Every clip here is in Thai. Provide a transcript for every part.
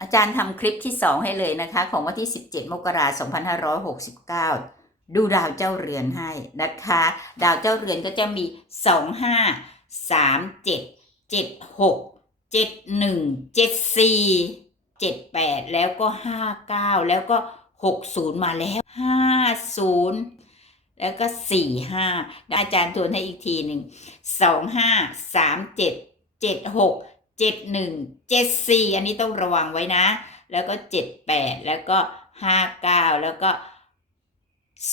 อาจารย์ทำคลิปที่ 2 ให้เลยนะคะ ของวันที่ 17 มกราคม2569 ดูดาวเจ้าเรือนให้นะคะ ดาวเจ้าเรือนก็จะมี 2 5 3 7 7 6 7 1 7 4 7 8 แล้วก็ 5 9 แล้วก็ 60 มาแล้ว 50แล้วก็4 5อาจารย์ทวนให้อีกทีหนึ่ง2 5 3 7 7 6เจ็ดห เจ็ดหนึ่งเจ็ดสี่อันนี้ต้องระวังไว้นะ แล้วก็เจ็ดแปดแล้วก็ห้าเก้าแล้วก็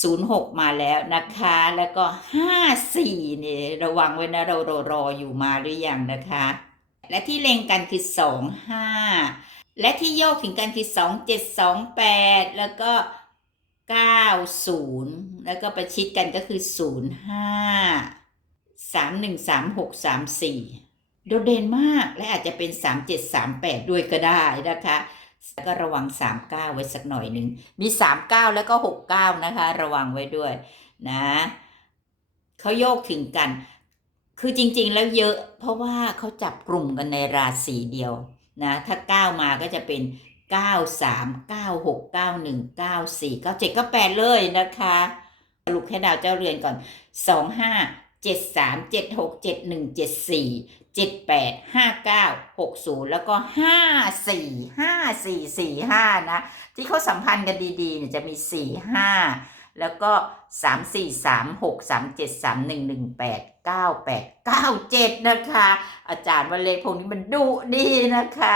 ศูนย์หกมาแล้วนะคะ แล้วก็ห้าสี่เนี่ยระวังไว้นะเรารอรออยู่มาหรือยังนะคะ และที่เล็งกันคือสองห้าและที่โยกถึงกันคือสองเจ็ดสองแปดแล้วก็เก้าศูนย์แล้วก็ประชิดกันก็คือศูนย์ห้าสามหนึ่งสามหกสามสี่ โดดเด่นมากและอาจจะเป็น 3738 ด้วยก็ได้นะคะแล้วก็ระวัง 39 ไว้สักหน่อยหนึ่งมี 39 แล้วก็ 69 นะคะ ระวังไว้ด้วยนะเขาโยกถึงกัน คือจริงๆแล้วเยอะ เพราะว่าเขาจับกลุ่มกันในราศีเดียวนะถ้า 9 มาก็จะเป็น 93 96 91 94 97 98 เลยนะคะ สรุปแค่ดาวเจ้าเรือนก่อน 25 73 76 71 74เจ็ดหนึ่งเจ็ดสี่เจ็ดแปดห้าเก้าหกศูนย์แล้วก็ห้าสี่ห้าสี่สี่ห้านะ ที่เขาสัมพันธ์กันดีๆเนี่ยจะมีสี่ห้าแล้วก็สามสี่สามหกสามเจ็ดสามหนึ่งหนึ่งแปดเก้าแปดเก้าเจ็ดนะคะ อาจารย์วันเลขพวกนี้มันดุดีนะคะ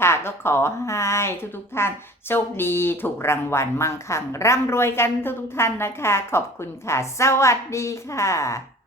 ค่ะก็ขอให้ทุกๆท่าน โชคดีถูกรางวัลมั่งคั่งร่ำรวยกันทุกๆท่านนะคะ ขอบคุณค่ะ สวัสดีค่ะ